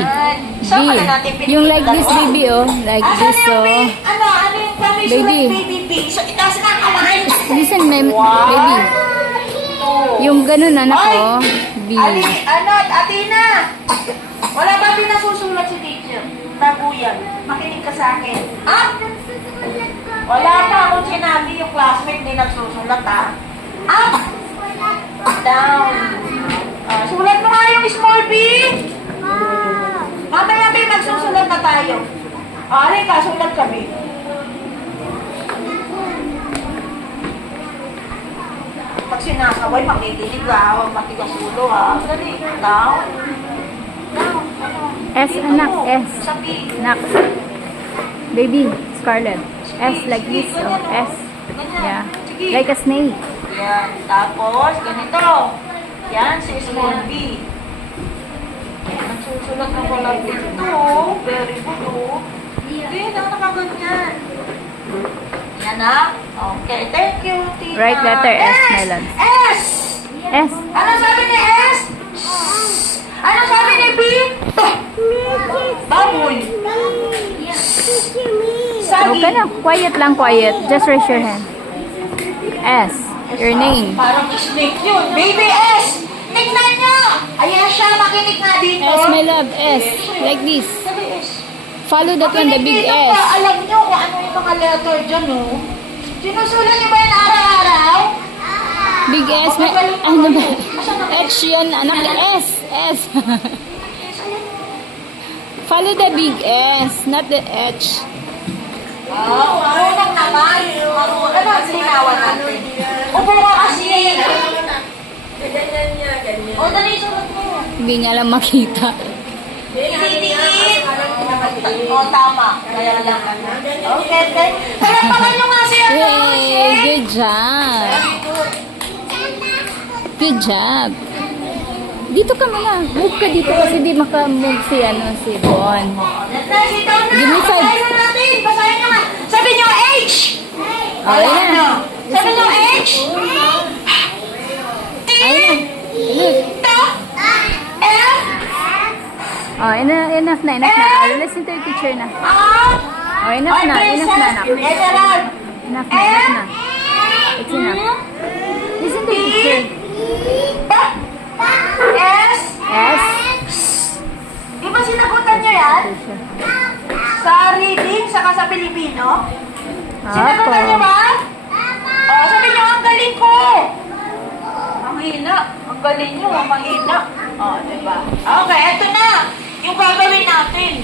Yan. B. Saan pala natin Yung like this, baby, oh. Like this, oh. Ano yung kami Baby. sulat baby B? So, itaas na ang kamay. Listen, baby. Yung ganun, anak, Ay! oh. B. Atina! Wala ba pinasusulat si teacher? Bago yan. Makinig ka sa akin. Wala pa akong sinabi yung classmate ni nagsusulat, ha? Up! Down. Sulat mo nga yung small b. Mamaya ba magsusulat na tayo? Halika, sulat ka, B. Pag sinasaway, makikinig ka. Huwag matigas ulo, ha? Dali. Down. Down. S, anak, S. Sa B. Anak. Baby, Scarlett. S like this, oh. S. Yeah. Like a snake. Yan. Tapos, ganito. Yan, si small b. Nagsusulat ng walang dito. Very good, oh. Hindi, nakaganyan. Yan, ha? Okay, thank you, Tina. Right letter S, Melon. S! S. Ano sabi ni S? Ano sabi ni B? Baboy. Okay na. Quiet lang, quiet. Just raise your hand. S. Your name. Parang snake yun. Baby S! Tignan nyo! Ayan siya, makinig nga dito. S, my love. S. Like this. Sabi S. Follow that one, the big Makinig dito S. pa, alam nyo kung ano yung mga letter dyan, oh. Sinusulat nyo ba yan araw-araw? Big S. Ano ba? H yun, anak. S. S. Follow the big S, not the H. Marunong naman. Ano ang sinawan natin? Upo ka kasi. Ganyan niya, ganyan. O, dali, sulat mo. Hindi niya lang makita. Tinitingin. O, tama. Kaya lang. Okay, okay. Palapakan nyo nga siya. Yay! Good job. Good job. Dito ka muna. Move ka dito kasi di maka-move si Bon. Give me five. Basahin nyo nga. Sabi nyo H. Ayun na. Sabi nyo H. Ayun na. Look. F. Oh, enough na. Oh, listen to your teacher na. Oh, enough na, anak. Emerald. Enough na. It's enough. Listen to your teacher. S. S. Di ba sinagutan nyo yan? Sa reading, saka sa Pilipino? Sinagutan nyo ba? Sabi nyo, ang galing ko! Ang hina. Ang galing nyo, ang mahina. Diba? Okay, eto na. Yung gagawin natin.